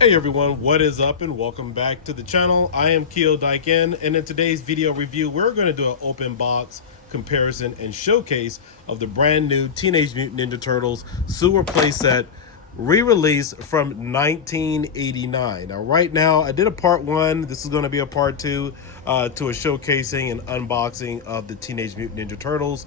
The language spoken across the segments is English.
Hey everyone, what is up and welcome back to the channel. I am Kiodiekin, and in today's video review we're going to do an open box comparison and showcase of the brand new Teenage Mutant Ninja Turtles sewer playset re-release from 1989. Now right now I did a part one. This is going to be a part two to a showcasing and unboxing of the Teenage Mutant Ninja Turtles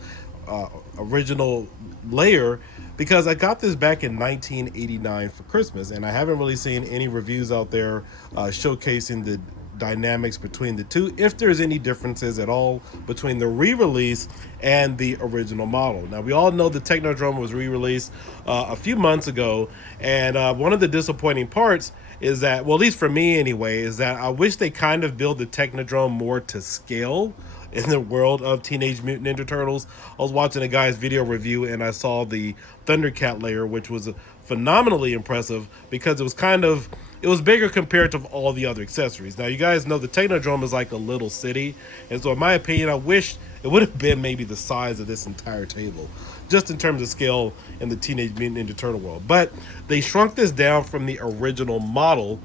original layer, because I got this back in 1989 for Christmas, and I haven't really seen any reviews out there showcasing the dynamics between the two, if there's any differences at all between the re-release and the original model. Now we all know the Technodrome was re-released a few months ago, and one of the disappointing parts is that, well, at least for me anyway, is that I wish they kind of build the Technodrome more to scale in the world of Teenage Mutant Ninja Turtles. I was watching a guy's video review and I saw the Thundercat layer, which was phenomenally impressive because it was bigger compared to all the other accessories. Now you guys know the Technodrome is like a little city, and so in my opinion I wish it would have been maybe the size of this entire table, just in terms of scale in the Teenage Mutant Ninja Turtle world. But they shrunk this down from the original model,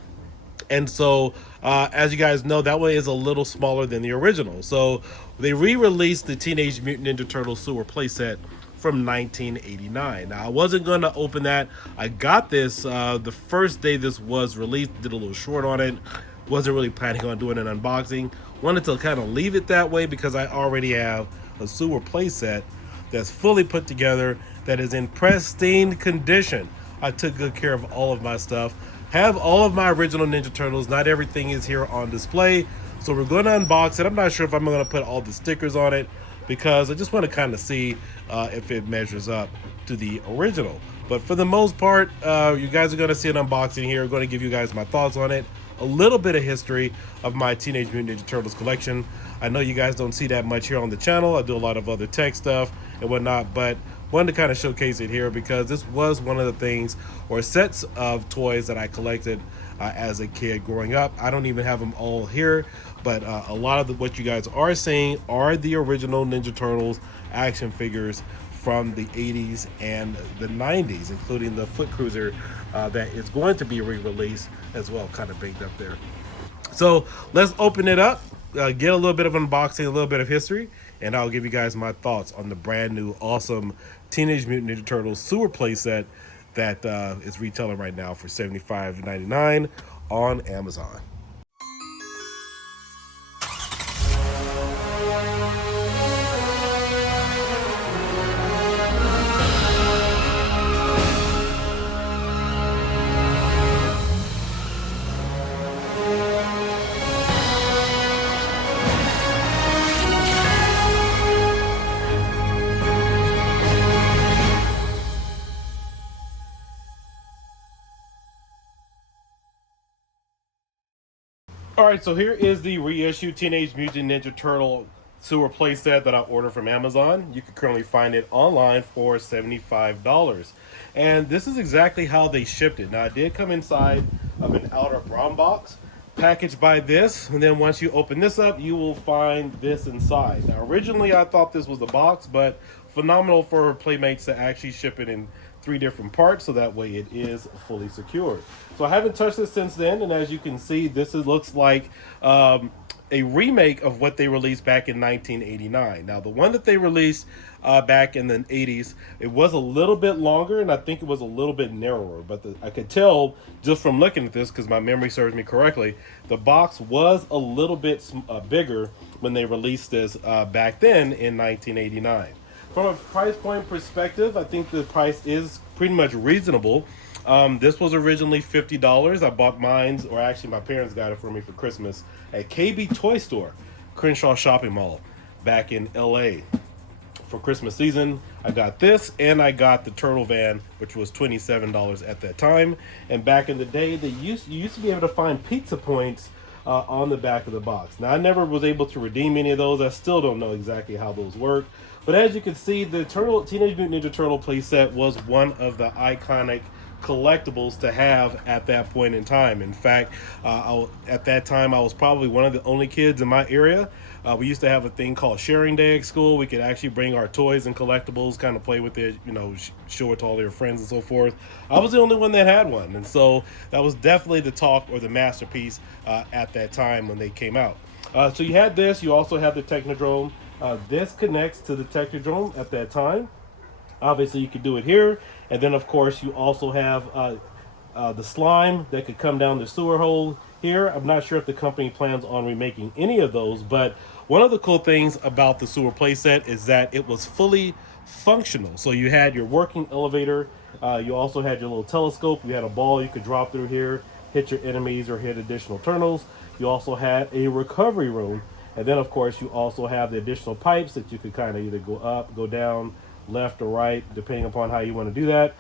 and so as you guys know, that one is a little smaller than the original. So they re-released the Teenage Mutant Ninja Turtle sewer playset from 1989. Now I wasn't going to open that. I got this the first day this was released, did a little short on it. Wasn't really planning on doing an unboxing. Wanted to kind of leave it that way because I already have a sewer playset that's fully put together, that is in pristine condition. I took good care of all of my stuff. Have all of my original Ninja Turtles. Not everything is here on display, so we're going to unbox it. I'm not sure if I'm going to put all the stickers on it because I just want to kind of see if it measures up to the original. But for the most part, you guys are going to see an unboxing here. I'm going to give you guys my thoughts on it, a little bit of history of my Teenage Mutant Ninja Turtles collection. I know you guys don't see that much here on the channel. I do a lot of other tech stuff and whatnot, but wanted to kind of showcase it here because this was one of the things or sets of toys that I collected as a kid growing up. I don't even have them all here, but a lot of what you guys are seeing are the original Ninja Turtles action figures from the 80s and the 90s, including the Foot Cruiser that is going to be re-released as well, kind of baked up there. So let's open it up, get a little bit of unboxing, a little bit of history, and I'll give you guys my thoughts on the brand new awesome Teenage Mutant Ninja Turtles sewer playset that is retailing right now for $75.99 on Amazon. Alright, so here is the reissue Teenage Mutant Ninja Turtle sewer playset that I ordered from Amazon. You can currently find it online for $75. And this is exactly how they shipped it. Now, it did come inside of an outer brown box, packaged by this, and then once you open this up, you will find this inside. Now, originally I thought this was the box, but phenomenal for Playmates to actually ship it in 3 different parts, so that way it is fully secured. So I haven't touched this since then, and as you can see, looks like a remake of what they released back in 1989. Now, the one that they released back in the 80s, it was a little bit longer, and I think it was a little bit narrower, but I could tell just from looking at this, because my memory serves me correctly, the box was a little bit bigger when they released this back then in 1989. From a price point perspective, I think the price is pretty much reasonable. This was originally $50. I bought mine, or actually my parents got it for me for Christmas at KB Toy Store, Crenshaw Shopping Mall, back in LA. For Christmas season, I got this, and I got the Turtle Van, which was $27 at that time. And back in the day, you used to be able to find pizza points on the back of the box. Now, I never was able to redeem any of those. I still don't know exactly how those work. But as you can see, the Teenage Mutant Ninja Turtle playset was one of the iconic collectibles to have at that point in time. In fact, at that time, I was probably one of the only kids in my area. We used to have a thing called sharing day at school. We could actually bring our toys and collectibles, kind of play with it, show it to all their friends and so forth. I was the only one that had one, and so that was definitely the talk or the masterpiece at that time when they came out. So you had this. You also have the Technodrome. This connects to the Technodrome at that time. Obviously, you could do it here, and then of course you also have the slime that could come down the sewer hole here. I'm not sure if the company plans on remaking any of those, but one of the cool things about the sewer playset is that it was fully functional. So you had your working elevator, you also had your little telescope, you had a ball you could drop through here, hit your enemies or hit additional tunnels. You also had a recovery room, and then of course you also have the additional pipes that you could kind of either go up, go down, left or right, depending upon how you want to do that.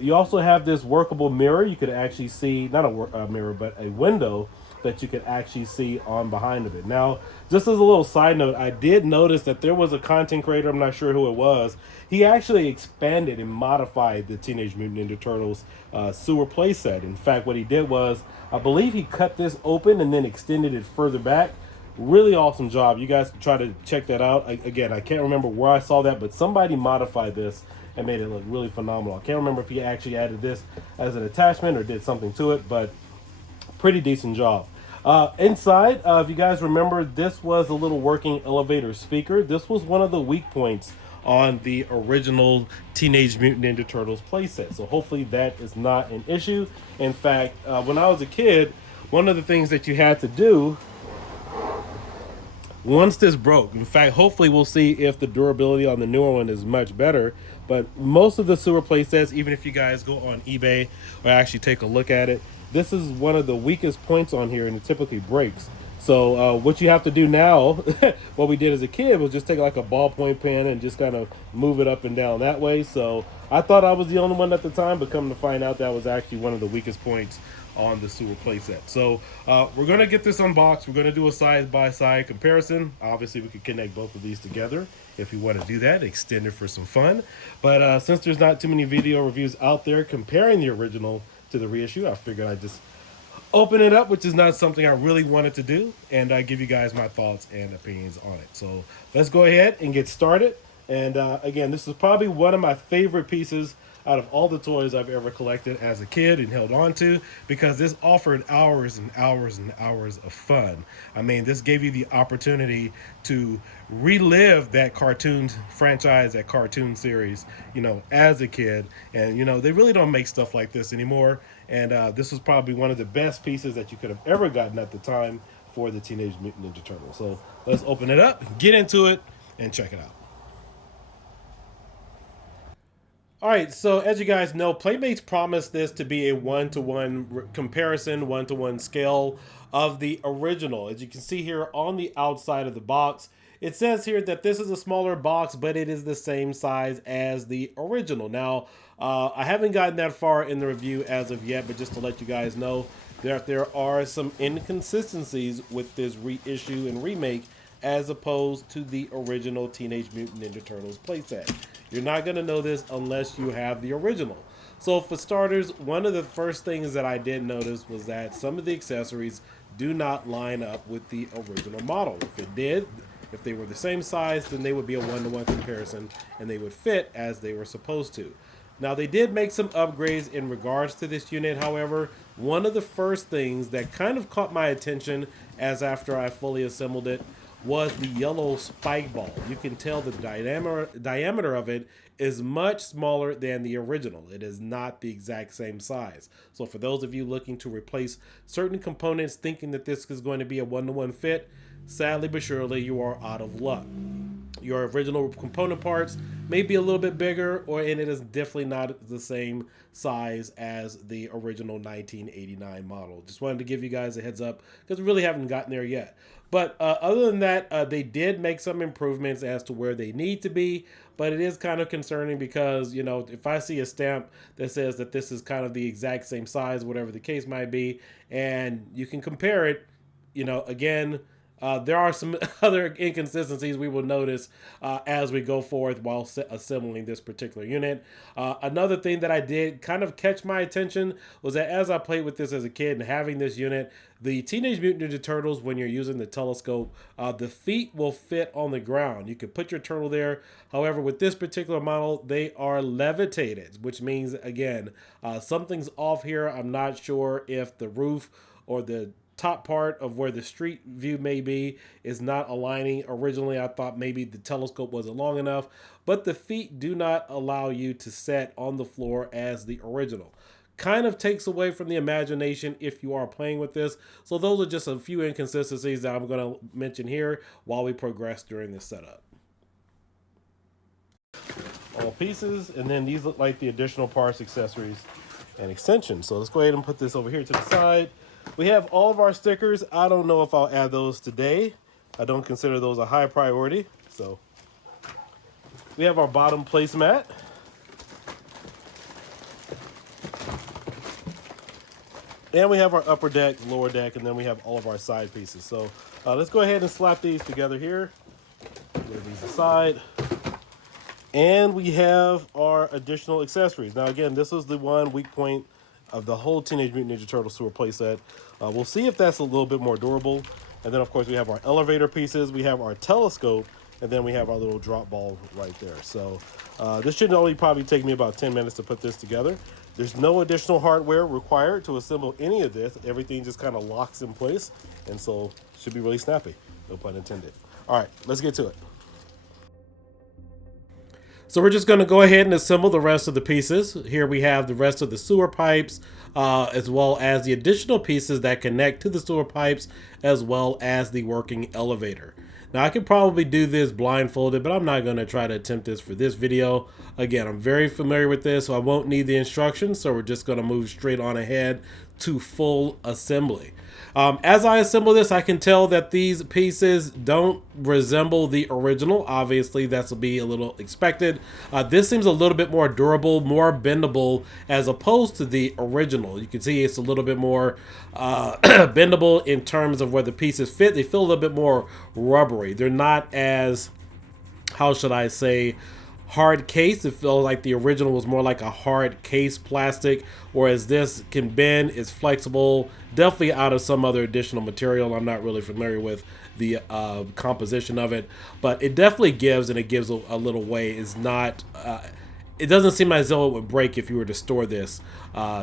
You also have this workable mirror. You could actually see, not a mirror, but a window that you could actually see on behind of it. Now, just as a little side note, I did notice that there was a content creator, I'm not sure who it was, he actually expanded and modified the Teenage Mutant Ninja Turtles sewer playset. In fact, what he did was, I believe he cut this open and then extended it further back. Really awesome job. You guys can try to check that out. Again, I can't remember where I saw that, but somebody modified this and made it look really phenomenal. I can't remember if he actually added this as an attachment or did something to it, but pretty decent job. Inside, if you guys remember, this was a little working elevator speaker. This was one of the weak points on the original Teenage Mutant Ninja Turtles playset. So hopefully that is not an issue. In fact, when I was a kid, one of the things that you had to do once this broke, in fact, hopefully we'll see if the durability on the newer one is much better. But most of the sewer playsets, even if you guys go on eBay or actually take a look at it, this is one of the weakest points on here, and it typically breaks. So what you have to do now, what we did as a kid, was just take like a ballpoint pen and just kind of move it up and down that way. So I thought I was the only one at the time, but come to find out that was actually one of the weakest points on the sewer playset. So we're going to get this unboxed. We're going to do a side-by-side comparison. Obviously, we could connect both of these together if you want to do that, extend it for some fun. But since there's not too many video reviews out there comparing the original to the reissue, I figured I'd just open it up, which is not something I really wanted to do, and give you guys my thoughts and opinions on it. So let's go ahead and get started. And again, this is probably one of my favorite pieces out of all the toys I've ever collected as a kid and held on to, because this offered hours and hours and hours of fun. I mean, this gave you the opportunity to relive that cartoon franchise, that cartoon series, as a kid. And, they really don't make stuff like this anymore. And this was probably one of the best pieces that you could have ever gotten at the time for the Teenage Mutant Ninja Turtles. So let's open it up, get into it, and check it out. All right, so as you guys know, Playmates promised this to be a one-to-one comparison, one-to-one scale of the original. As you can see here on the outside of the box, it says here that this is a smaller box, but it is the same size as the original. Now, I haven't gotten that far in the review as of yet, but just to let you guys know that there are some inconsistencies with this reissue and remake as opposed to the original Teenage Mutant Ninja Turtles playset. You're not going to know this unless you have the original. So for starters, one of the first things that I did notice was that some of the accessories do not line up with the original model. If it did, if they were the same size, then they would be a one-to-one comparison and they would fit as they were supposed to. Now, they did make some upgrades in regards to this unit. However, one of the first things that kind of caught my attention as after I fully assembled it was the yellow spike ball. You can tell the diameter of it is much smaller than the original. It is not the exact same size. So for those of you looking to replace certain components thinking that this is going to be a one-to-one fit, sadly but surely you are out of luck. Your original component parts may be a little bit bigger, and it is definitely not the same size as the original 1989 model. Just wanted to give you guys a heads up because we really haven't gotten there yet. But other than that, they did make some improvements as to where they need to be, but it is kind of concerning because, if I see a stamp that says that this is kind of the exact same size, whatever the case might be, and you can compare it, again, There are some other inconsistencies we will notice as we go forth while assembling this particular unit. Another thing that I did kind of catch my attention was that as I played with this as a kid and having this unit, the Teenage Mutant Ninja Turtles, when you're using the telescope, the feet will fit on the ground. You can put your turtle there. However, with this particular model, they are levitated, which means, again, something's off here. I'm not sure if the roof or the top part of where the street view may be is not aligning. Originally, I thought maybe the telescope wasn't long enough, but the feet do not allow you to set on the floor as the original. Kind of takes away from the imagination if you are playing with this. So those are just a few inconsistencies that I'm going to mention here while we progress during this setup. All pieces, and then these look like the additional parts, accessories, and extensions. So let's go ahead and put this over here to the side. We have all of our stickers. I don't know if I'll add those today. I don't consider those a high priority. So we have our bottom placemat. And we have our upper deck, lower deck, and then we have all of our side pieces. So let's go ahead and slap these together here. Move these aside. And we have our additional accessories. Now, again, this is the one weak point of the whole Teenage Mutant Ninja Turtle sewer playset. We'll see if that's a little bit more durable. And then, of course, we have our elevator pieces. We have our telescope. And then we have our little drop ball right there. So this should only probably take me about 10 minutes to put this together. There's no additional hardware required to assemble any of this. Everything just kind of locks in place. And so it should be really snappy. No pun intended. All right, let's get to it. So we're just going to go ahead and assemble the rest of the pieces. Here we have the rest of the sewer pipes, as well as the additional pieces that connect to the sewer pipes, as well as the working elevator. Now I could probably do this blindfolded, but I'm not going to try to attempt this for this video. Again, I'm very familiar with this, so I won't need the instructions. So we're just going to move straight on ahead to full assembly. As I assemble this, I can tell that these pieces don't resemble the original. Obviously, this will be a little expected. This seems a little bit more durable, more bendable, as opposed to the original. You can see it's a little bit more bendable in terms of where the pieces fit. They feel a little bit more rubbery. They're not as, how should I say, hard case. It feels like the original was more like a hard case plastic, whereas this can bend, it's flexible, definitely out of some other additional material. I'm not really familiar with the composition of it, but it definitely gives, and it gives a little way. It's not it doesn't seem as though it would break if you were to store this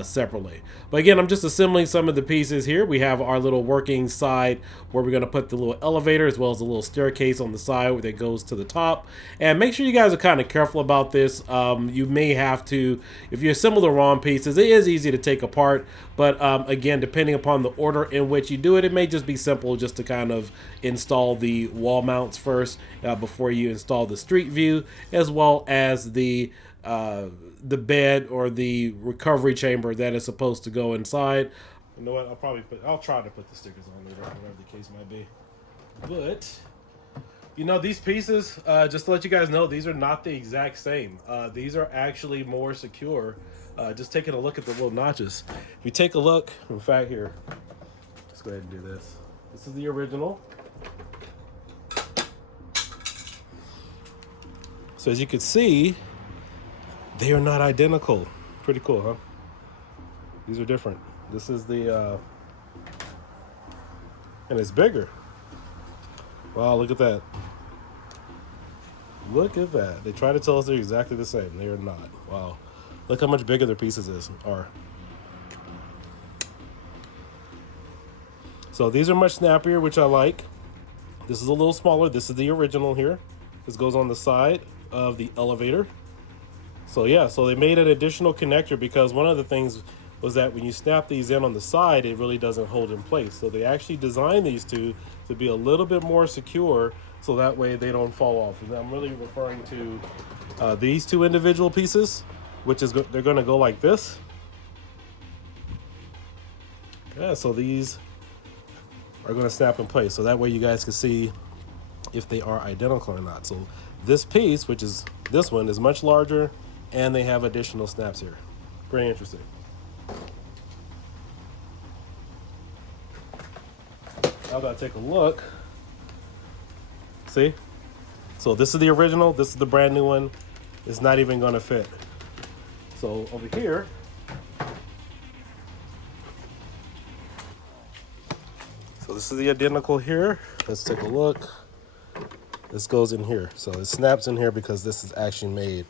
separately. But again, I'm just assembling some of the pieces here. We have our little working side where we're going to put the little elevator, as well as a little staircase on the side that goes to the top. And make sure you guys are kind of careful about this. You may have to, if you assemble the wrong pieces, it is easy to take apart. But again, depending upon the order in which you do it, it may just be simple just to kind of install the wall mounts first before you install the street view, as well as the bed or the recovery chamber that is supposed to go inside. You know what? I'll try to put the stickers on later, whatever the case might be. But you know, these pieces, just to let you guys know, these are not the exact same. These are actually more secure. Just taking a look at the little notches. If you take a look, in fact, here, let's go ahead and do this. This is the original. So as you can see, they are not identical. Pretty cool, huh? These are different. This is the, and it's bigger. Wow, look at that. Look at that. They try to tell us they're exactly the same. They are not. Wow. Look how much bigger their pieces are. So these are much snappier, which I like. This is a little smaller. This is the original here. This goes on the side of the elevator. So yeah, so they made an additional connector because one of the things was that when you snap these in on the side, it really doesn't hold in place. So they actually designed these two to be a little bit more secure, so that way they don't fall off. And I'm really referring to these two individual pieces, which is they're going to go like this. Yeah, so these are going to snap in place, so that way you guys can see if they are identical or not. So this piece, which is this one, is much larger, and they have additional snaps here. Pretty interesting. Now that I take a look, See? So this is the original, this is the brand new one. It's not even gonna fit. So over here, so this is the identical here. Let's take a look. This goes in here. So it snaps in here because this is actually made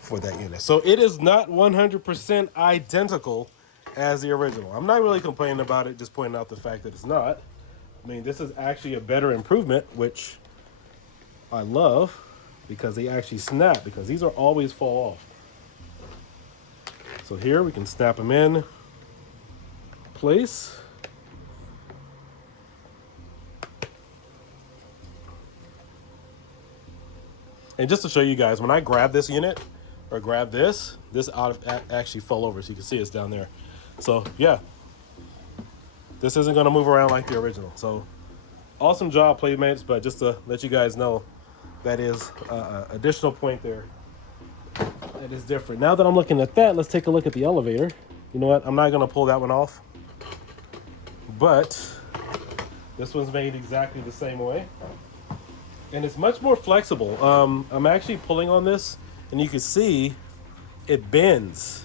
for that unit. So it is not 100% identical as the original. I'm not really complaining about it, just pointing out the fact that it's not. I mean, this is actually a better improvement, which I love, because they actually snap, because these are always fall off. So here we can snap them in place. And just to show you guys, when I grab this unit or grab this actually fell over, so you can see it's down there. So yeah, this isn't going to move around like the original. So awesome job, Playmates. But just to let you guys know, that is an additional point there that is different. Now that I'm looking at that, let's take a look at the elevator. You know what? I'm not going to pull that one off, but this one's made exactly the same way. And it's much more flexible. I'm actually pulling on this, and you can see it bends.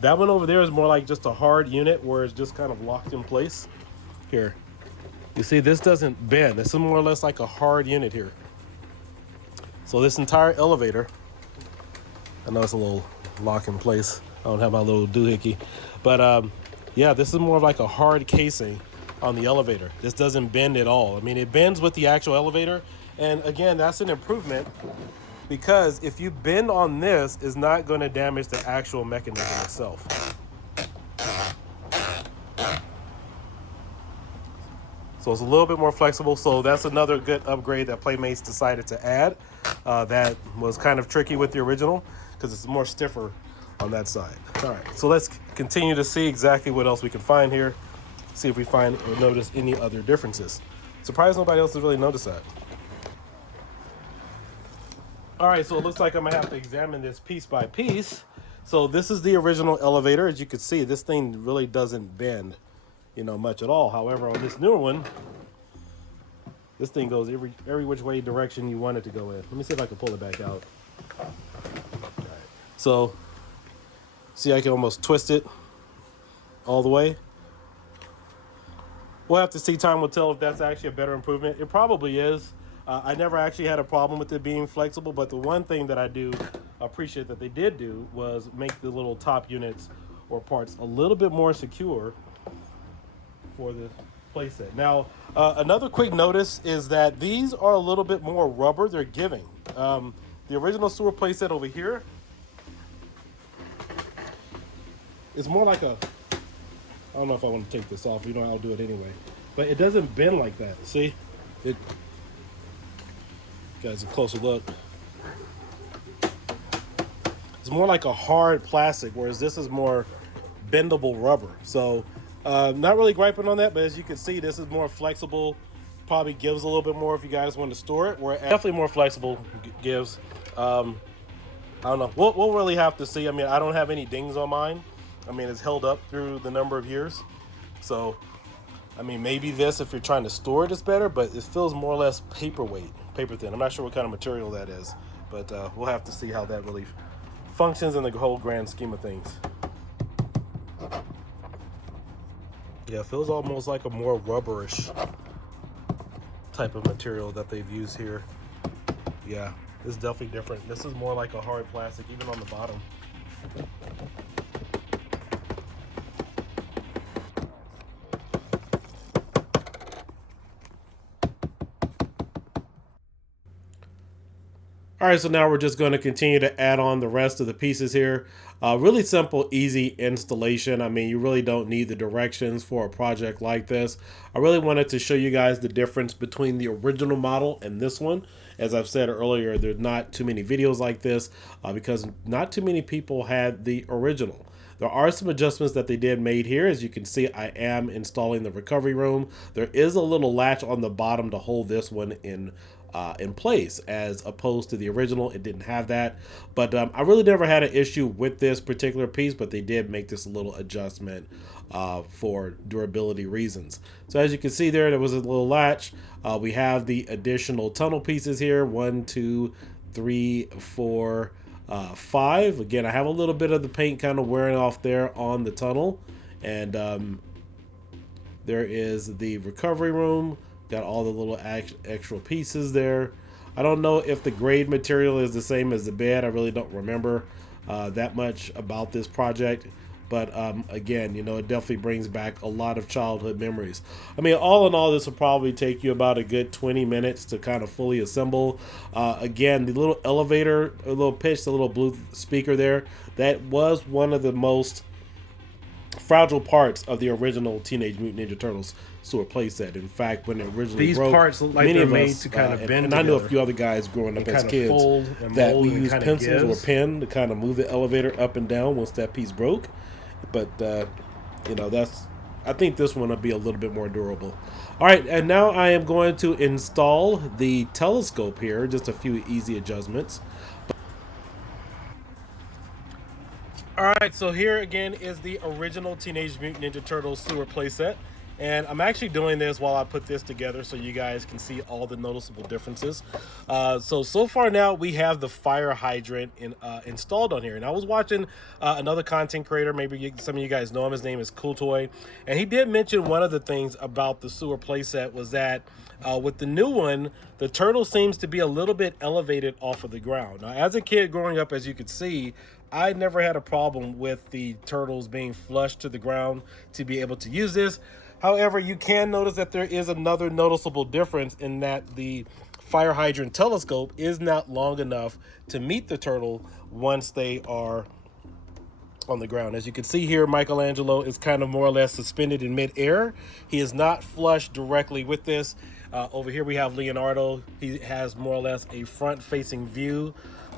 That one over there is more like just a hard unit where it's just kind of locked in place. Here, you see this doesn't bend. This is more or less like a hard unit here. So this entire elevator, I know it's a little lock in place. I don't have my little doohickey, but yeah, this is more of like a hard casing on the elevator. This doesn't bend at all. I mean, it bends with the actual elevator. And again, that's an improvement, because if you bend on this, it's not going to damage the actual mechanism itself. So it's a little bit more flexible. So that's another good upgrade that Playmates decided to add. That was kind of tricky with the original, because it's more stiffer on that side. All right, so let's continue to see exactly what else we can find here. See if we find or notice any other differences. Surprised nobody else has really noticed that. All right, so it looks like I'm gonna have to examine this piece by piece. So this is the original elevator. As you can see, this thing really doesn't bend, much at all. However, on this newer one, this thing goes every which way direction you want it to go in. Let me see if I can pull it back out. All right. So, see, I can almost twist it all the way. We'll have to see. Time will tell if that's actually a better improvement. It probably is. I never actually had a problem with it being flexible, but the one thing that I do appreciate that they did do was make the little top units or parts a little bit more secure for the playset. Now, another quick notice is that these are a little bit more rubber. They're giving. The original sewer playset over here is more like a, I don't know if I want to take this off. I'll do it anyway. But it doesn't bend like that. See? Guys, a closer look. It's more like a hard plastic, whereas this is more bendable rubber. So not really griping on that, but as you can see, this is more flexible. Probably gives a little bit more if you guys want to store it. Where definitely more flexible gives. I don't know. We'll really have to see. I mean, I don't have any dings on mine. I mean, it's held up through the number of years. So, I mean, maybe this, if you're trying to store it, is better, but it feels more or less paper thin. I'm not sure what kind of material that is, but we'll have to see how that really functions in the whole grand scheme of things. Yeah, it feels almost like a more rubberish type of material that they've used here. Yeah, it's definitely different. This is more like a hard plastic, even on the bottom. All right, so now we're just going to continue to add on the rest of the pieces here. Really simple, easy installation. I mean, you really don't need the directions for a project like this. I really wanted to show you guys the difference between the original model and this one. As I've said earlier, there's not too many videos like this because not too many people had the original. There are some adjustments that they did made here. As you can see, I am installing the recovery room. There is a little latch on the bottom to hold this one in in place, as opposed to the original. It didn't have that. But I really never had an issue with this particular piece, but they did make this a little adjustment for durability reasons. So as you can see there was a little latch. We have the additional tunnel pieces here, 1, 2, 3, 4, 5. Again, I have a little bit of the paint kind of wearing off there on the tunnel. And there is the recovery room. Got all the little extra pieces there. I don't know if the grade material is the same as the bed. I really don't remember that much about this project. But again, you know, it definitely brings back a lot of childhood memories. I mean, all in all, this will probably take you about a good 20 minutes to kind of fully assemble. Again, the little elevator, a little pitch, the little blue speaker there, that was one of the most fragile parts of the original Teenage Mutant Ninja Turtles sewer playset. In fact, when it originally these broke, parts look like many they're of made us, to kind of bend and together. I know a few other guys growing up as kids that we used pencils or pen to kind of move the elevator up and down once that piece broke. But you know, I think this one will be a little bit more durable. All right, and now I am going to install the telescope here. Just a few easy adjustments. All right, so here again is the original Teenage Mutant Ninja Turtles sewer playset. And I'm actually doing this while I put this together so you guys can see all the noticeable differences. So far now we have the fire hydrant installed on here. And I was watching another content creator, maybe some of you guys know him, his name is Cool Toy. And he did mention one of the things about the sewer playset was that with the new one, the turtle seems to be a little bit elevated off of the ground. Now, as a kid growing up, as you could see, I never had a problem with the turtles being flush to the ground to be able to use this. However, you can notice that there is another noticeable difference in that the fire hydrant telescope is not long enough to meet the turtle once they are on the ground. As you can see here, Michelangelo is kind of more or less suspended in midair. He is not flush directly with this. Over here we have Leonardo. He has more or less a front-facing view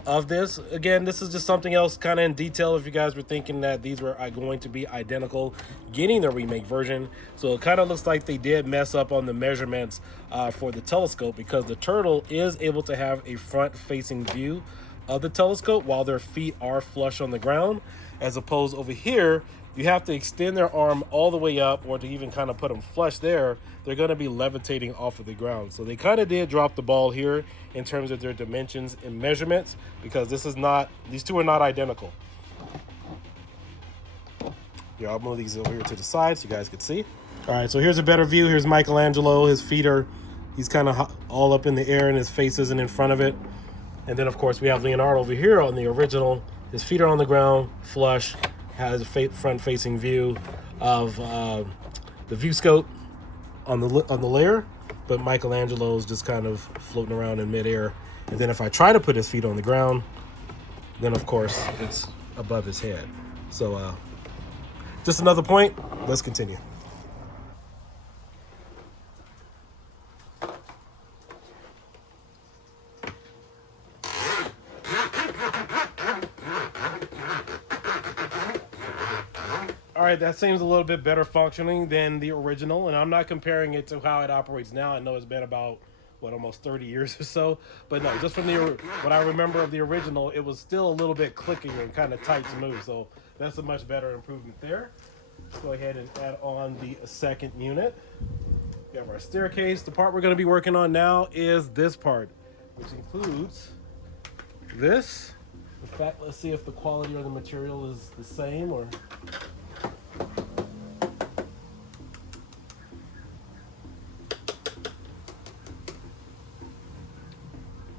of this. Again, this is just something else kind of in detail if you guys were thinking that these were going to be identical getting the remake version. So it kind of looks like they did mess up on the measurements for the telescope, because the turtle is able to have a front-facing view of the telescope while their feet are flush on the ground, as opposed over here you have to extend their arm all the way up, or to even kind of put them flush there, they're going to be levitating off of the ground. So they kind of did drop the ball here in terms of their dimensions and measurements, because these two are not identical. Yeah, I'll move these over here to the side so you guys can see. All right, so here's a better view. Here's Michelangelo. His feet he's kind of all up in the air and his face isn't in front of it. And then of course we have Leonardo over here on the original. His feet are on the ground, flush, has a front-facing view of the view scope on the layer, but Michelangelo is just kind of floating around in midair. And then if I try to put his feet on the ground, then of course it's above his head. So just another point. Let's continue. All right, that seems a little bit better functioning than the original, and I'm not comparing it to how it operates now. I know it's been about, almost 30 years or so, but no, just from what I remember of the original, it was still a little bit clicky and kind of tight to move, so that's a much better improvement there. Let's go ahead and add on the second unit. We have our staircase. The part we're going to be working on now is this part, which includes this. In fact, let's see if the quality or the material is the same, or...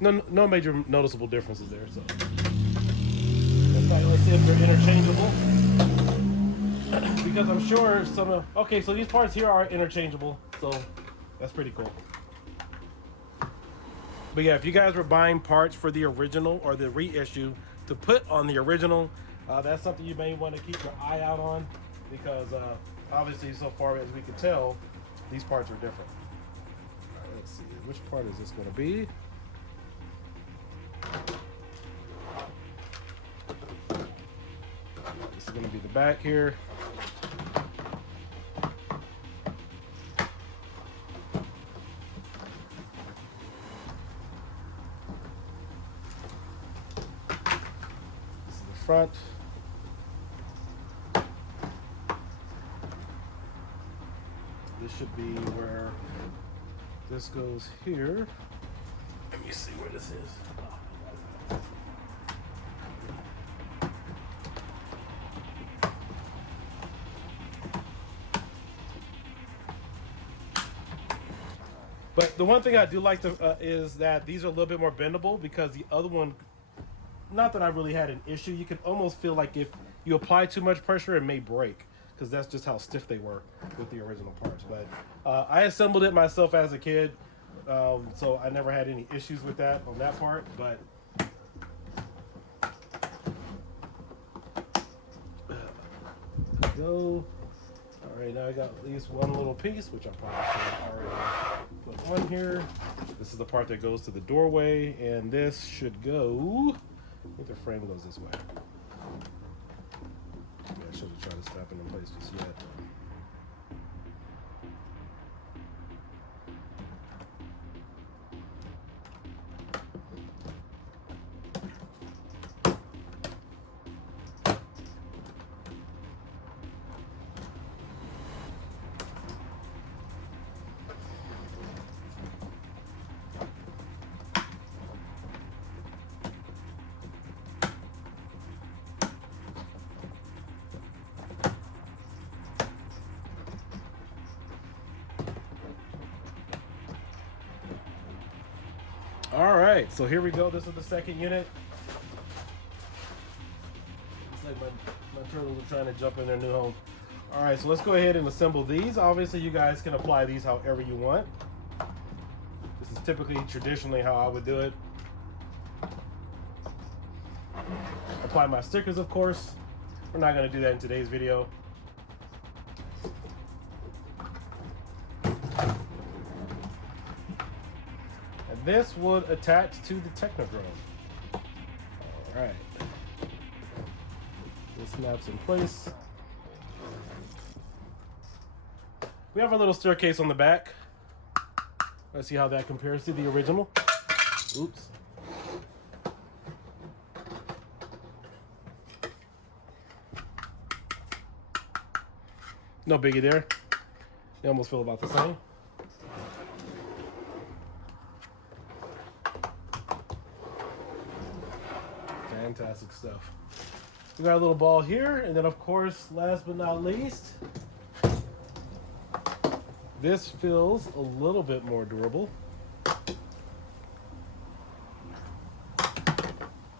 No major noticeable differences there. So, in fact, let's see if they're interchangeable. Because I'm sure okay, so these parts here are interchangeable, so that's pretty cool. But yeah, if you guys were buying parts for the original or the reissue to put on the original, that's something you may want to keep your eye out on, because obviously, so far as we can tell, these parts are different. All right, let's see, which part is this going to be? This is going to be the back here. front. This should be where this goes here. Let me see where this is. But the one thing I do like is that these are a little bit more bendable, because the other one, not that I really had an issue, you can almost feel like if you apply too much pressure, it may break, because that's just how stiff they were with the original parts. But I assembled it myself as a kid, so I never had any issues with that on that part. But go. All right, now I got at least one little piece, which I probably should have already put one here. This is the part that goes to the doorway, and this should go. I think the frame goes this way. Yeah, I should have tried to snap it in place just yet. All right, so here we go. This is the second unit. It's like my turtles are trying to jump in their new home. All right, so let's go ahead and assemble these. Obviously, you guys can apply these however you want. This is typically, traditionally, how I would do it. Apply my stickers, of course. We're not going to do that in today's video. This would attach to the Technodrome. All right. This snaps in place. We have a little staircase on the back. Let's see how that compares to the original. Oops. No biggie there. They almost feel about the same. Fantastic stuff. We got a little ball here, and then of course, last but not least, this feels a little bit more durable.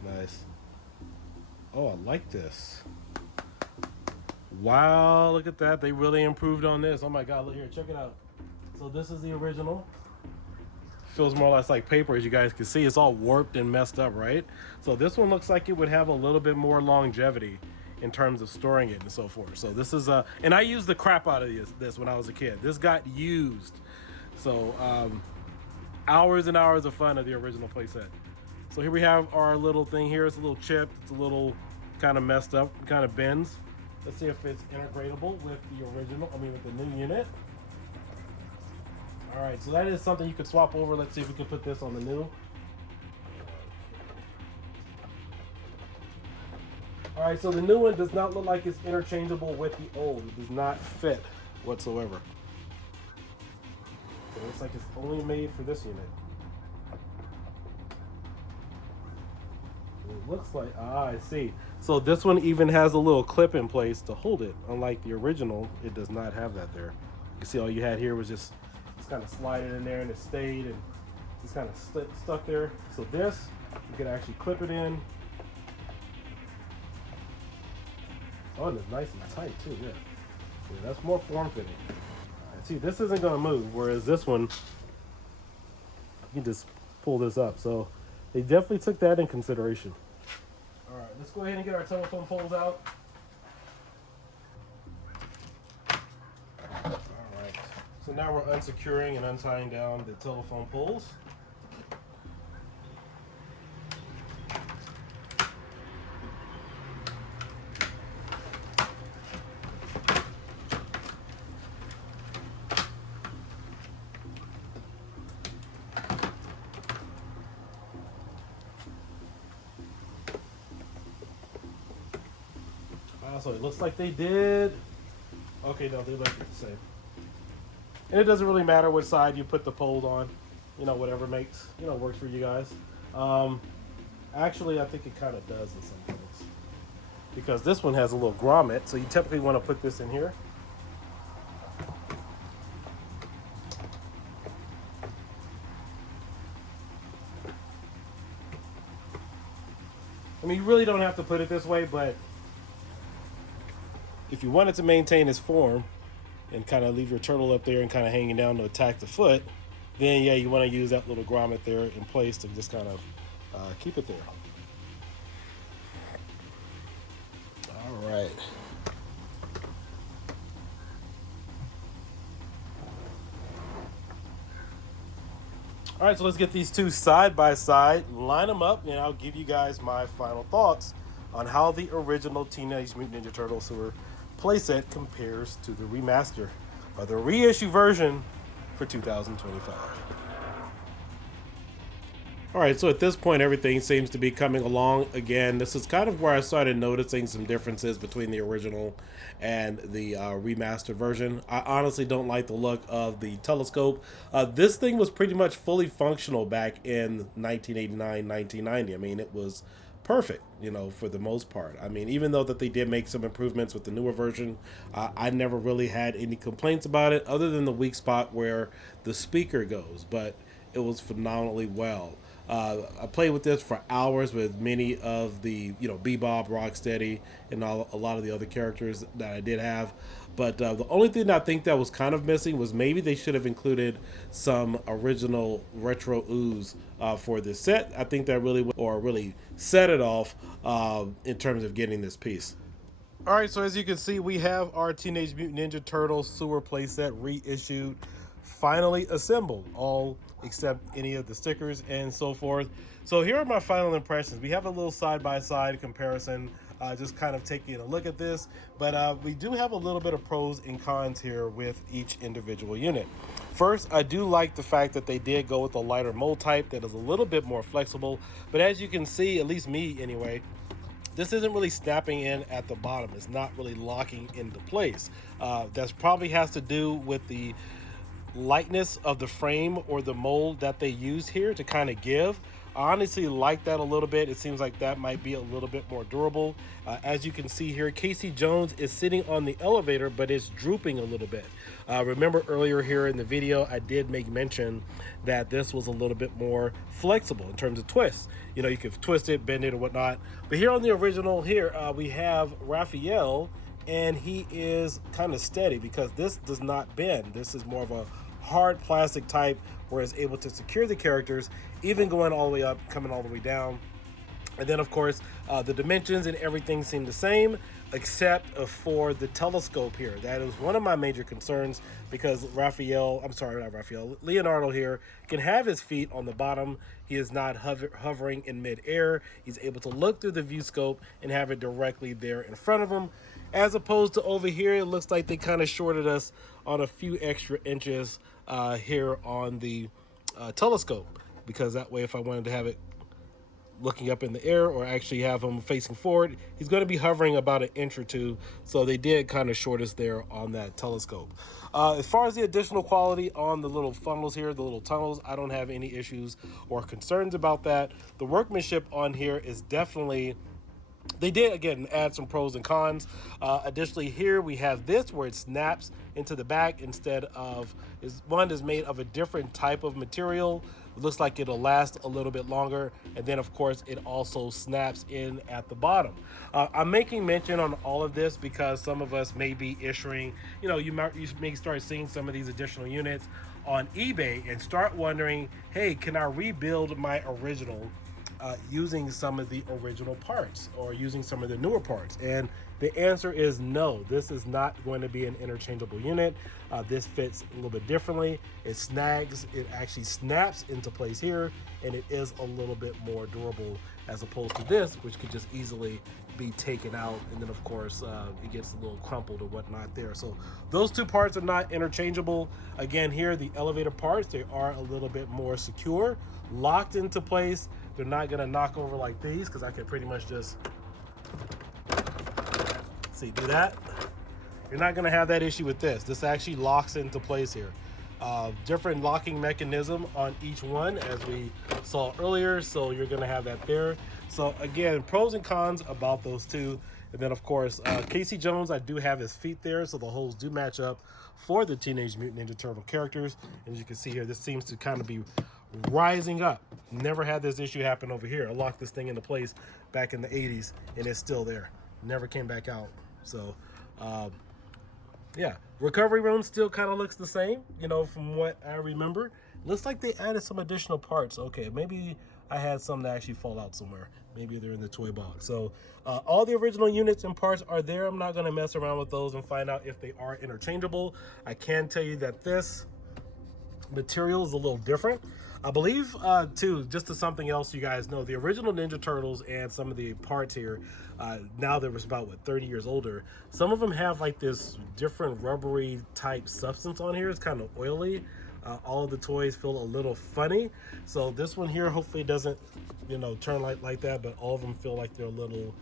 Nice. Oh, I like this. Wow, look at that. They really improved on this. Oh my God, look here, check it out. So this is the original. Feels more or less like paper, as you guys can see. It's all warped and messed up, right? So this one looks like it would have a little bit more longevity in terms of storing it and so forth. So this is and I used the crap out of this when I was a kid. This got used. So hours and hours of fun of the original playset. So here we have our little thing here. It's a little chipped. It's a little kind of messed up, kind of bends. Let's see if it's integratable with the original, with the new unit. All right, so that is something you could swap over. Let's see if we can put this on the new. All right, so the new one does not look like it's interchangeable with the old. It does not fit whatsoever. It looks like it's only made for this unit. It looks like, I see. So this one even has a little clip in place to hold it. Unlike the original, it does not have that there. You see all you had here was just kind of slide it in there, and it stayed, and it's kind of stuck there. So this, you can actually clip it in. Oh, and it's nice and tight too, yeah. That's more form-fitting. And see, this isn't gonna move, whereas this one, you can just pull this up. So they definitely took that in consideration. All right, let's go ahead and get our telephone poles out. So now we're unsecuring and untying down the telephone poles. So it looks like they did. Okay, no, they left it the same. And it doesn't really matter which side you put the poles on. You know, whatever makes, you know, works for you guys. Actually, I think it kind of does in some things. Because this one has a little grommet, so you typically want to put this in here. I mean, you really don't have to put it this way, but if you wanted to maintain its form and kind of leave your turtle up there and kind of hanging down to attack the foot, then yeah, you want to use that little grommet there in place to just kind of keep it there. All right. All right, so let's get these two side by side, line them up, and I'll give you guys my final thoughts on how the original Teenage Mutant Ninja Turtle sewer playset compares to the remaster or the reissue version for 2025. All right, so at this point, everything seems to be coming along again. This is kind of where I started noticing some differences between the original and the remastered version. I honestly don't like the look of the telescope. This thing was pretty much fully functional back in 1989, 1990. I mean, it was perfect, you know, for the most part. I mean, even though that they did make some improvements with the newer version, I never really had any complaints about it other than the weak spot where the speaker goes, but it was phenomenally well. I played with this for hours with many of the, you know, Bebop, Rocksteady, and a lot of the other characters that I did have. But the only thing I think that was kind of missing was maybe they should have included some original retro ooze for this set. I think that really set it off in terms of getting this piece. All right, so as you can see, we have our Teenage Mutant Ninja Turtles sewer playset reissued, finally assembled, all except any of the stickers and so forth. So here are my final impressions. We have a little side-by-side comparison, just kind of taking a look at this, but we do have a little bit of pros and cons here with each individual unit. First, I do like the fact that they did go with a lighter mold type that is a little bit more flexible, but as you can see, at least me anyway, this isn't really snapping in at the bottom. It's not really locking into place. That probably has to do with the lightness of the frame or the mold that they use here to kind of give. I honestly like that a little bit. It seems like that might be a little bit more durable. As you can see here, Casey Jones is sitting on the elevator, but it's drooping a little bit. Remember earlier here in the video, I did make mention that this was a little bit more flexible in terms of twists. You know, you could twist it, bend it, or whatnot. But here on the original here, we have Raphael, and he is kind of steady because this does not bend. This is more of a hard plastic type where it's able to secure the characters, even going all the way up, coming all the way down. And then of course, the dimensions and everything seem the same, except for the telescope here. That is one of my major concerns because Leonardo here can have his feet on the bottom. He is not hovering in midair. He's able to look through the view scope and have it directly there in front of him. As opposed to over here, it looks like they kind of shorted us on a few extra inches here on the telescope, because that way if I wanted to have it looking up in the air or actually have him facing forward, he's going to be hovering about an inch or two. So they did kind of short us there on that telescope. As far as the additional quality on the little funnels here, the little tunnels, I don't have any issues or concerns about that. The workmanship on here is definitely, they did again add some pros and cons. Additionally, here we have this where it snaps into the back instead of, one is made of a different type of material. It looks like it'll last a little bit longer, and then of course it also snaps in at the bottom. I'm making mention on all of this because some of us may be issuing, you may start seeing some of these additional units on eBay and start wondering, hey, can I rebuild my original using some of the original parts or using some of the newer parts? And the answer is no. This is not going to be an interchangeable unit. This fits a little bit differently. It actually snaps into place here, and it is a little bit more durable as opposed to this, which could just easily be taken out, and then of course it gets a little crumpled or whatnot there. So those two parts are not interchangeable. Again, here the elevator parts, they are a little bit more secure, locked into place. They're not gonna knock over like these because I can pretty much just See, do that. You're not going to have that issue with this. This actually locks into place here. Different locking mechanism on each one, as we saw earlier, so you're going to have that there. So again, pros and cons about those two. And then of course, Casey Jones, I do have his feet there, so the holes do match up for the Teenage Mutant Ninja Turtle characters. And as you can see here, this seems to kind of be rising up. Never had this issue happen over here. I locked this thing into place back in the 80s and it's still there. Never came back out. So yeah, recovery room still kind of looks the same, you know, from what I remember. Looks like they added some additional parts. Okay, maybe I had some that actually fall out somewhere. Maybe they're in the toy box. So all the original units and parts are there. I'm not going to mess around with those and find out if they are interchangeable. I can tell you that this material is a little different. I believe too, just to something else you guys know, the original Ninja Turtles and some of the parts here, now there was about what, 30 years older, some of them have like this different rubbery type substance on here. It's kind of oily. All of the toys feel a little funny. So this one here hopefully doesn't, you know, turn like that, but all of them feel like they're a little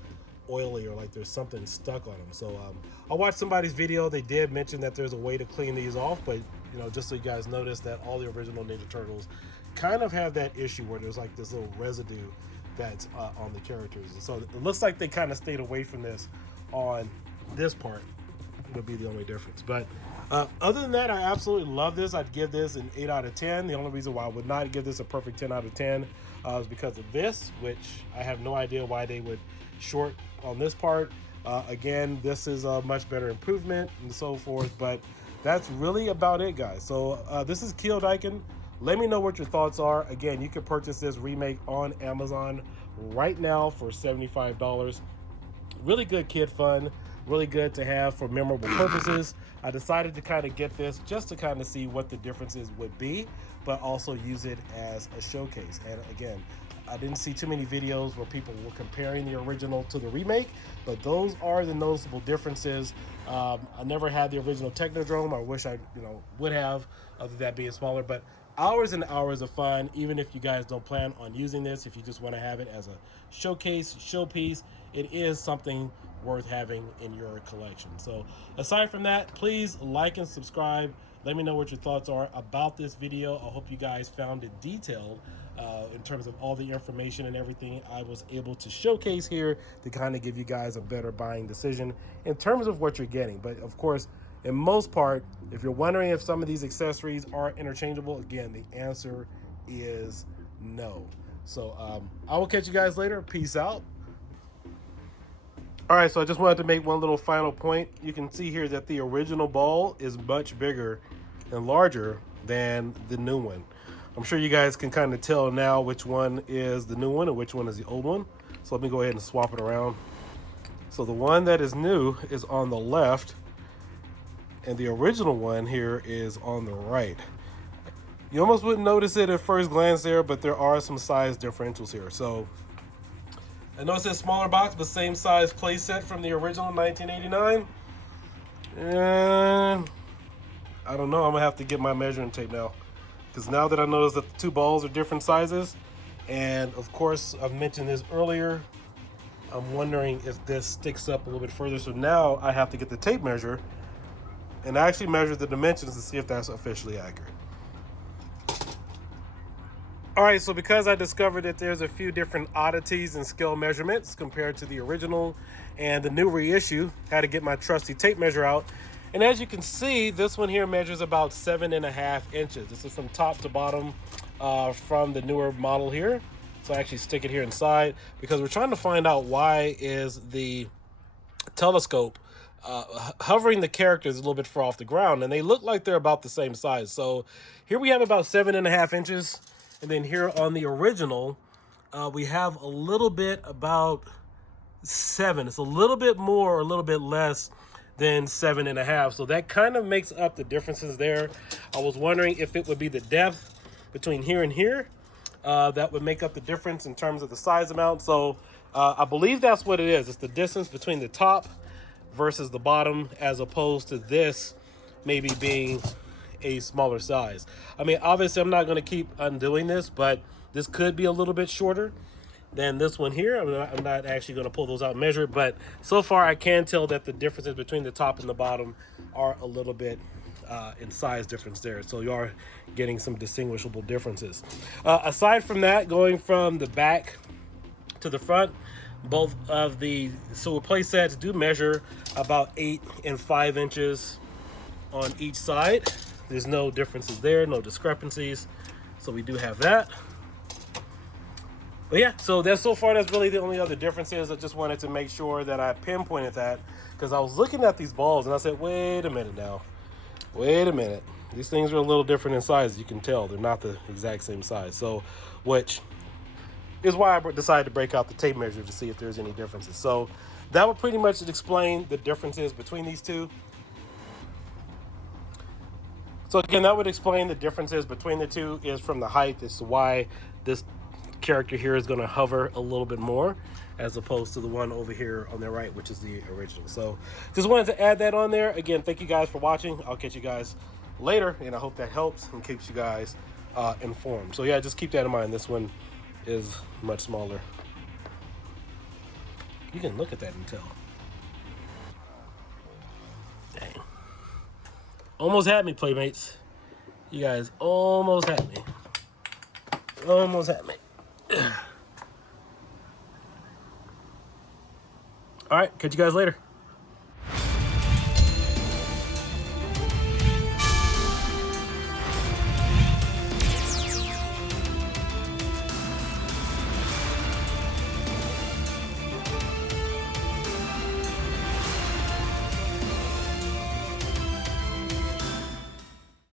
oily or like there's something stuck on them. So I watched somebody's video. They did mention that there's a way to clean these off, but you know, just so you guys notice that all the original Ninja Turtles kind of have that issue where there's like this little residue that's on the characters. And so it looks like they kind of stayed away from this on this part. Would be the only difference. But other than that, I absolutely love this. I'd give this an 8 out of 10. The only reason why I would not give this a perfect 10 out of 10 is because of this, which I have no idea why they would short on this part. Again, this is a much better improvement and so forth, but that's really about it, guys. So this is Kiodiekin. Let me know what your thoughts are. Again, you can purchase this remake on Amazon right now for $75. Really good kid fun, really good to have for memorable purposes. I decided to kind of get this just to kind of see what the differences would be, but also use it as a showcase. And again, I didn't see too many videos where people were comparing the original to the remake, but those are the noticeable differences. I never had the original Technodrome. I wish I, would have, other than that being smaller, but hours and hours of fun, even if you guys don't plan on using this. If you just want to have it as a showcase, showpiece, it is something worth having in your collection. So aside from that, please like and subscribe. Let me know what your thoughts are about this video. I hope you guys found it detailed in terms of all the information and everything I was able to showcase here to kind of give you guys a better buying decision in terms of what you're getting. But of course, in most part, if you're wondering if some of these accessories are interchangeable, again, the answer is no. So I will catch you guys later. Peace out. All right, so I just wanted to make one little final point. You can see here that the original ball is much bigger and larger than the new one. I'm sure you guys can kind of tell now which one is the new one and which one is the old one. So let me go ahead and swap it around. So the one that is new is on the left, and the original one here is on the right. You almost wouldn't notice it at first glance there, but there are some size differentials here. So I know it says smaller box, but same size playset from the original 1989. And I don't know, I'm gonna have to get my measuring tape now. Because now that I notice that the two balls are different sizes, and of course, I've mentioned this earlier, I'm wondering if this sticks up a little bit further. So now I have to get the tape measure and actually measure the dimensions to see if that's officially accurate. All right, so because I discovered that there's a few different oddities and scale measurements compared to the original and the new reissue, had to get my trusty tape measure out. And as you can see, this one here measures about 7.5 inches. This is from top to bottom from the newer model here. So I actually stick it here inside because we're trying to find out why is the telescope hovering the characters a little bit far off the ground, and they look like they're about the same size. So here we have about 7.5 inches. And then here on the original, we have a little bit about 7. It's a little bit more or a little bit less than 7.5. So that kind of makes up the differences there. I was wondering if it would be the depth between here and here that would make up the difference in terms of the size amount. So I believe that's what it is. It's the distance between the top versus the bottom, as opposed to this maybe being a smaller size. I mean, obviously I'm not going to keep undoing this, but this could be a little bit shorter than this one here. I'm not actually going to pull those out and measure it, but so far I can tell that the differences between the top and the bottom are a little bit in size difference there. So you are getting some distinguishable differences. Aside from that, going from the back to the front, both of the play sets do measure about 8 and 5 inches on each side. There's no differences there, no discrepancies. So we do have that. But yeah, so that's really the only other differences. I just wanted to make sure that I pinpointed that, because I was looking at these balls and I said, wait a minute now. Wait a minute. These things are a little different in size. You can tell they're not the exact same size. So, which is why I decided to break out the tape measure to see if there's any differences. So that would pretty much explain the differences between these two. So again, that would explain the differences between the two is from the height as to why this character here is going to hover a little bit more as opposed to the one over here on the right, which is the original. So just wanted to add that on there. Again, thank you guys for watching. I'll catch you guys later, and I hope that helps and keeps you guys informed. So yeah, just keep that in mind. This one is much smaller. You can look at that and tell. Dang. Almost had me, Playmates. You guys almost had me. Almost had me. All right, catch you guys later.